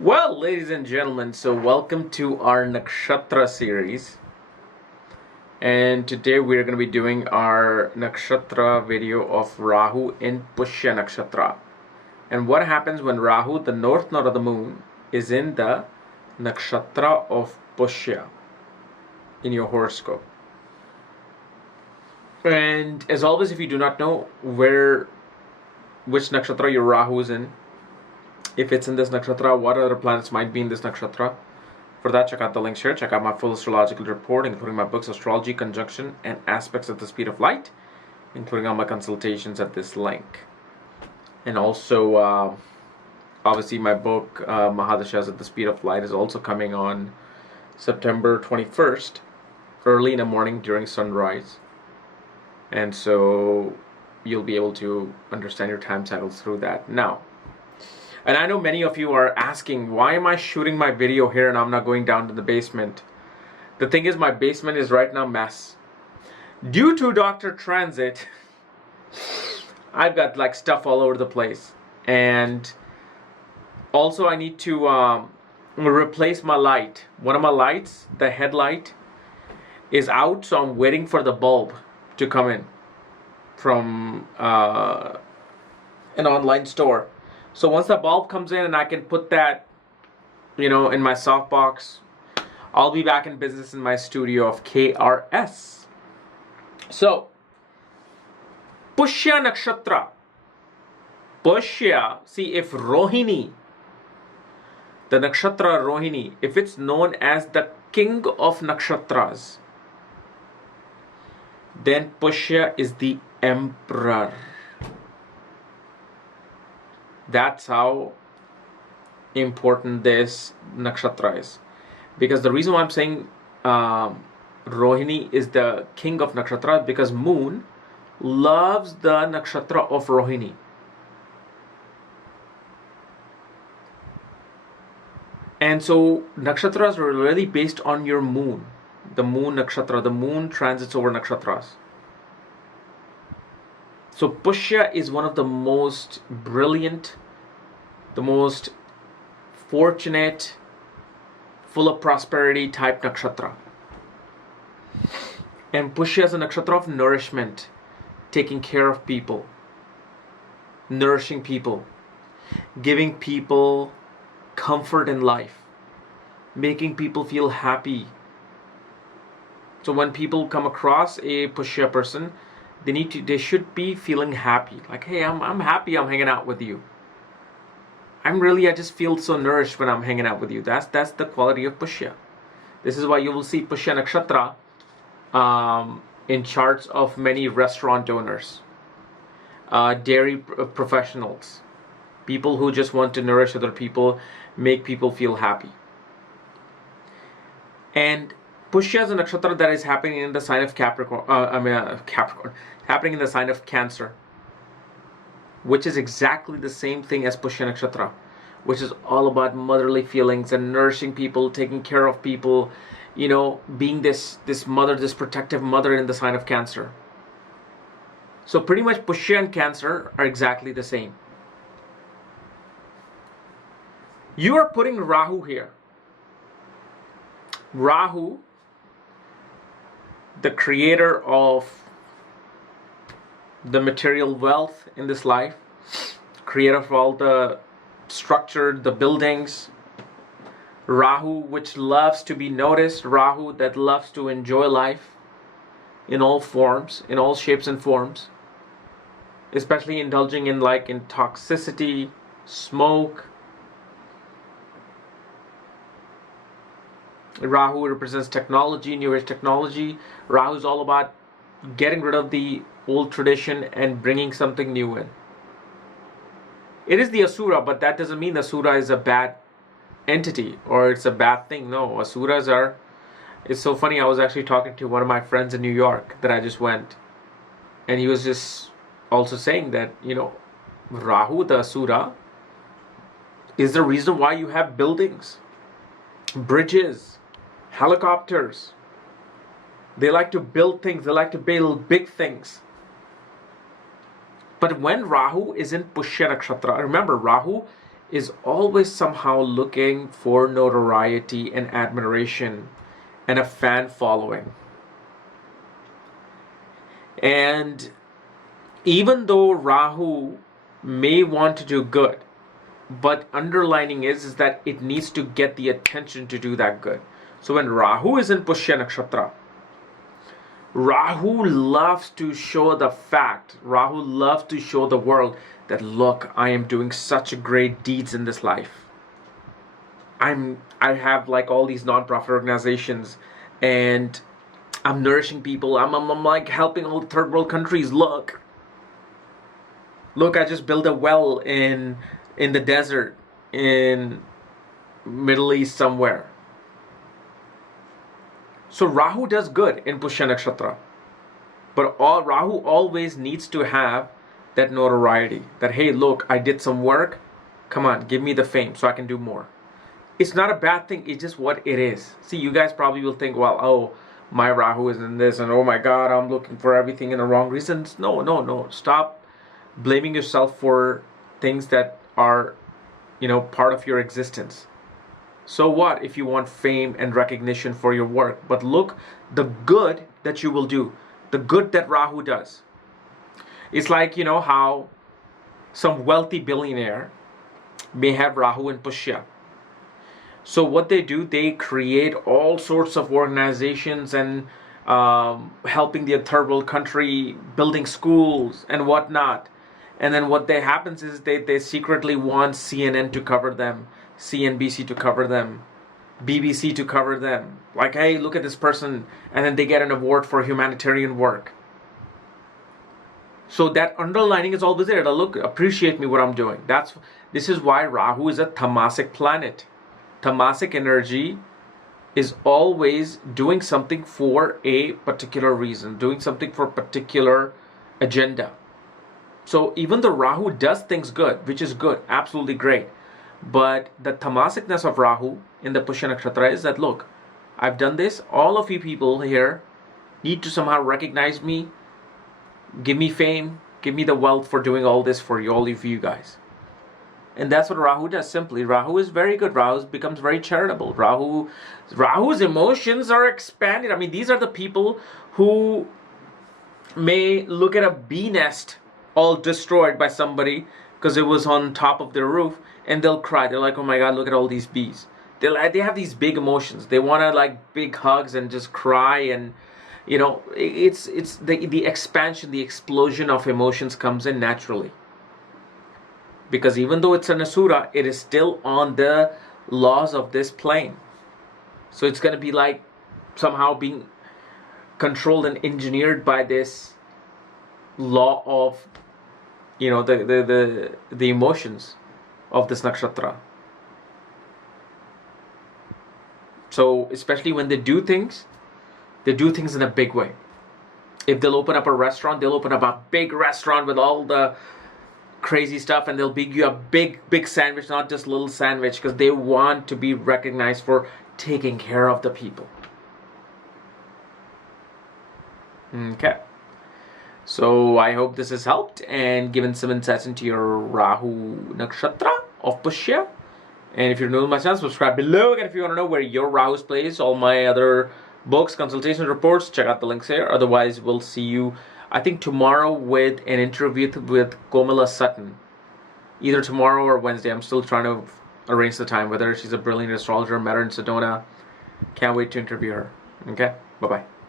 Well, ladies and gentlemen, so welcome to our nakshatra series. And today we're going to be doing our nakshatra video of Rahu in Pushya nakshatra. And what happens when Rahu, the north node of the moon, is in the nakshatra of Pushya in your horoscope. And as always, if you do not know which nakshatra your Rahu is in, if it's in this nakshatra, what other planets might be in this nakshatra. For that, check out the links here. Check out my full astrological report, including my books, Astrology, Conjunction, and Aspects at the Speed of Light, including all my consultations at this link. And also, obviously, my book, Mahadashas at the Speed of Light, is also coming on September 21st, early in the morning during sunrise. And so you'll be able to understand your time cycles through that. Now, and I know many of you are asking, why am I shooting my video here and I'm not going down to the basement? The thing is, my basement is right now a mess. Due to Dr. Transit, I've got like stuff all over the place. And also I need to replace my light. One of my lights, the headlight, is out, so I'm waiting for the bulb to come in from an online store. So once the bulb comes in and I can put that, in my softbox, I'll be back in business in my studio of KRS. So, Pushya nakshatra. Pushya, see, if Rohini, the nakshatra Rohini, if it's known as the king of nakshatras, then Pushya is the emperor. That's how important this nakshatra is. Because the reason why I'm saying Rohini is the king of nakshatra, because moon loves the nakshatra of Rohini. And so nakshatras are really based on your moon. The moon nakshatra, the moon transits over nakshatras. So Pushya is one of the most brilliant, the most fortunate, full of prosperity type nakshatra. And Pushya is a nakshatra of nourishment, taking care of people, nourishing people, giving people comfort in life, making people feel happy. So when people come across a Pushya person, they should be feeling happy. Like, hey, I'm happy I'm hanging out with you. I just feel so nourished when I'm hanging out with you. That's the quality of Pushya. This is why you will see Pushya nakshatra in charts of many restaurant owners, dairy professionals, people who just want to nourish other people, make people feel happy. And Pushya is a nakshatra that is happening in the sign of Capricorn, happening in the sign of Cancer, which is exactly the same thing as Pushya nakshatra, which is all about motherly feelings and nourishing people, taking care of people, being this mother, this protective mother in the sign of Cancer. So pretty much Pushya and Cancer are exactly the same. You are putting Rahu here. Rahu, the creator of the material wealth in this life, creator of all the structure, the buildings. Rahu, which loves to be noticed. Rahu, that loves to enjoy life in all forms, in all shapes and forms, especially indulging in toxicity, smoke. Rahu represents technology, new age technology. Rahu is all about getting rid of the old tradition and bringing something new in. It is the Asura, but that doesn't mean Asura is a bad entity or it's a bad thing. No, Asuras are... It's so funny, I was actually talking to one of my friends in New York that I just went. And he was just also saying that, Rahu, the Asura, is the reason why you have buildings, bridges, helicopters. They like to build things. They like to build big things. But when Rahu is in Pushya nakshatra, remember, Rahu is always somehow looking for notoriety and admiration and a fan following. And even though Rahu may want to do good, but underlining is that it needs to get the attention to do that good. So when Rahu is in Pushya Nakshatra, Rahu loves to show the fact, Rahu loves to show the world that, look, I am doing such great deeds in this life. I have like all these non-profit organizations, and I'm nourishing people. I'm like helping all the third world countries. Look, I just built a well in the desert in Middle East somewhere. So Rahu does good in Pushya Nakshatra. But Rahu always needs to have that notoriety. That, hey, look, I did some work. Come on, give me the fame so I can do more. It's not a bad thing. It's just what it is. See, you guys probably will think, well, oh, my Rahu is in this, and oh my God, I'm looking for everything in the wrong reasons. No. Stop blaming yourself for things that are, part of your existence. So what if you want fame and recognition for your work? But look, the good that you will do, the good that Rahu does. It's like, how some wealthy billionaire may have Rahu in Pushya. So what they do, they create all sorts of organizations and helping the third world country, building schools and whatnot. And then what happens is they secretly want CNN to cover them, CNBC to cover them, BBC to cover them. Like, hey, look at this person. And then they get an award for humanitarian work. So that underlining is always there. Look, appreciate me what I'm doing. This is why Rahu is a tamasic planet. Tamasic energy is always doing something for a particular reason, doing something for a particular agenda. So even though Rahu does things good, which is good, absolutely great, but the tamasicness of Rahu in the Pushya Nakshatra is that, look, I've done this. All of you people here need to somehow recognize me, give me fame, give me the wealth for doing all this for all of you guys. And that's what Rahu does simply. Rahu is very good. Rahu becomes very charitable. Rahu's emotions are expanded. I mean, these are the people who may look at a bee nest all destroyed by somebody because it was on top of their roof, and they'll cry. They're like, oh my God, look at all these bees. They have these big emotions. They want to like big hugs and just cry, and it's the expansion, the explosion of emotions comes in naturally. Because even though it's an asura, it is still on the laws of this plane. So it's going to be like somehow being controlled and engineered by this law of, the emotions of this nakshatra. So especially when they do things in a big way. If they'll open up a restaurant, they'll open up a big restaurant with all the crazy stuff, and they'll give you a big sandwich, not just little sandwich, because they want to be recognized for taking care of the people. Okay. So I hope this has helped and given some insights into your Rahu Nakshatra of Pushya. And if you're new to my channel, subscribe below. And if you want to know where your Rahu is placed, all my other books, consultation reports, check out the links here. Otherwise, we'll see you, I think, tomorrow with an interview with Komala Sutton. Either tomorrow or Wednesday. I'm still trying to arrange the time, whether she's a brilliant astrologer, met her in Sedona. Can't wait to interview her. Okay? Bye-bye.